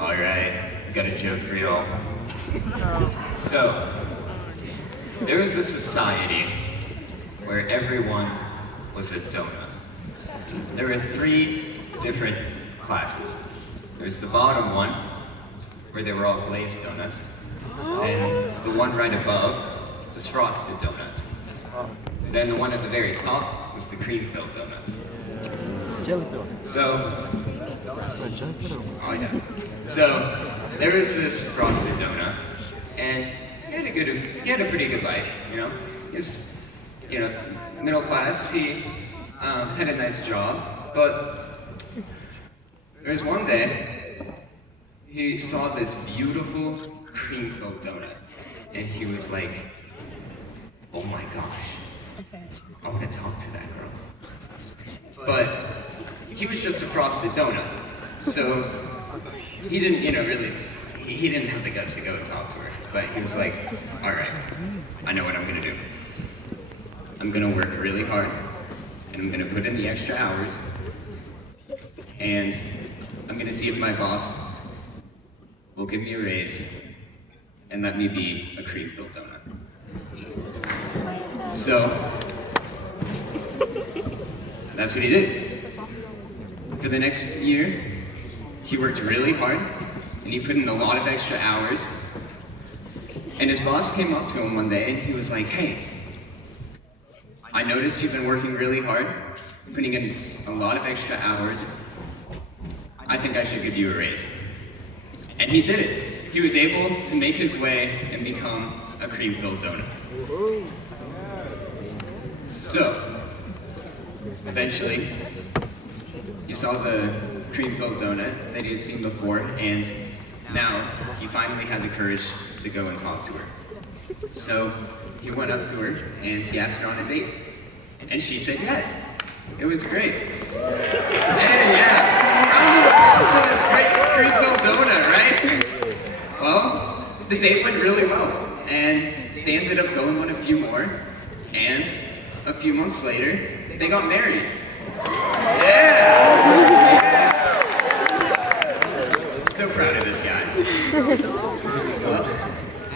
Alright, I got a joke for y'all. So, there was a society where everyone was a donut. There were 3 different classes. There's the bottom one, where they were all glazed donuts, and the one right above was frosted donuts. Then the one at the very top was the cream-filled donuts. So, oh yeah. So, there was this frosted donut, and he had a pretty good life, you know? He's, middle class, he had a nice job, but there was one day, he saw this beautiful cream-filled donut, and he was like, oh my gosh, I want to talk to that girl. But he was just a frosted donut, so he didn't, he didn't have the guts to go and talk to her. But he was like, all right, I know what I'm gonna do. I'm gonna work really hard, and I'm gonna put in the extra hours, and I'm gonna see if my boss will give me a raise and let me be a cream-filled donut. So, that's what he did. For the next year, he worked really hard, and he put in a lot of extra hours. And his boss came up to him one day, and he was like, hey, I noticed you've been working really hard, putting in a lot of extra hours. I think I should give you a raise. And he did it. He was able to make his way and become a cream-filled donut. So, eventually, he saw the cream-filled donut that he had seen before, and now he finally had the courage to go and talk to her. So, he went up to her, and he asked her on a date, and she said yes. It was great. Hey, yeah, round of applause for this great cream-filled donut, right? Well, the date went really well, and they ended up going on a few more, and a few months later, they got married. Yeah! So proud of this guy. Well,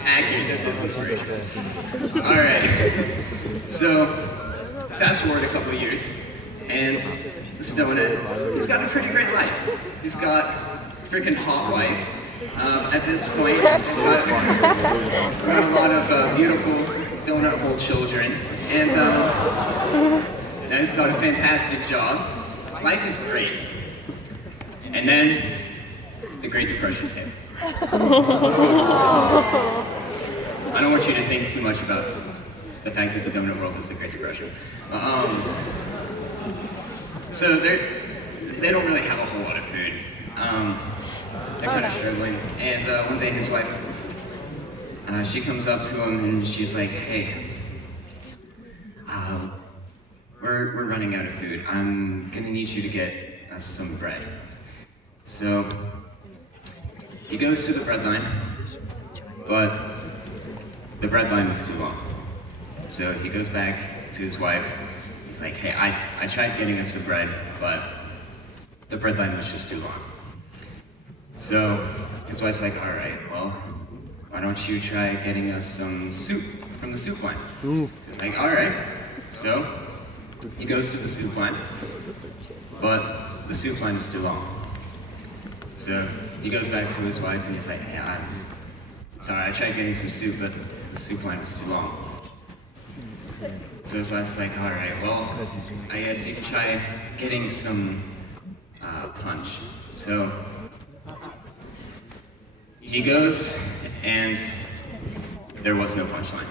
accurate, this is inspirational. Alright, so fast forward a couple of years, and this donut, he's got a pretty great life. He's got a freaking hot wife. At this point, got a lot of beautiful donut hole children, and now he's got a fantastic job. Life is great. And then the Great Depression hit. I don't want you to think too much about the fact that the donut world is the Great Depression. So they don't really have a whole lot of food. They're kind of struggling. And one day his wife, she comes up to him and she's like, hey, we're running out of food. I'm gonna need you to get us some bread. So he goes to the bread line, but the bread line was too long. So he goes back to his wife. He's like, hey, I tried getting us the bread, but the bread line was just too long. So his wife's like, all right, well, why don't you try getting us some soup from the soup line? She's like, all right. So he goes to the soup line, but the soup line is too long. So he goes back to his wife and he's like, hey, I'm sorry, I tried getting some soup, but the soup line was too long. So his wife's like, all right, well, I guess you can try getting some punch. So he goes, and there was no punchline.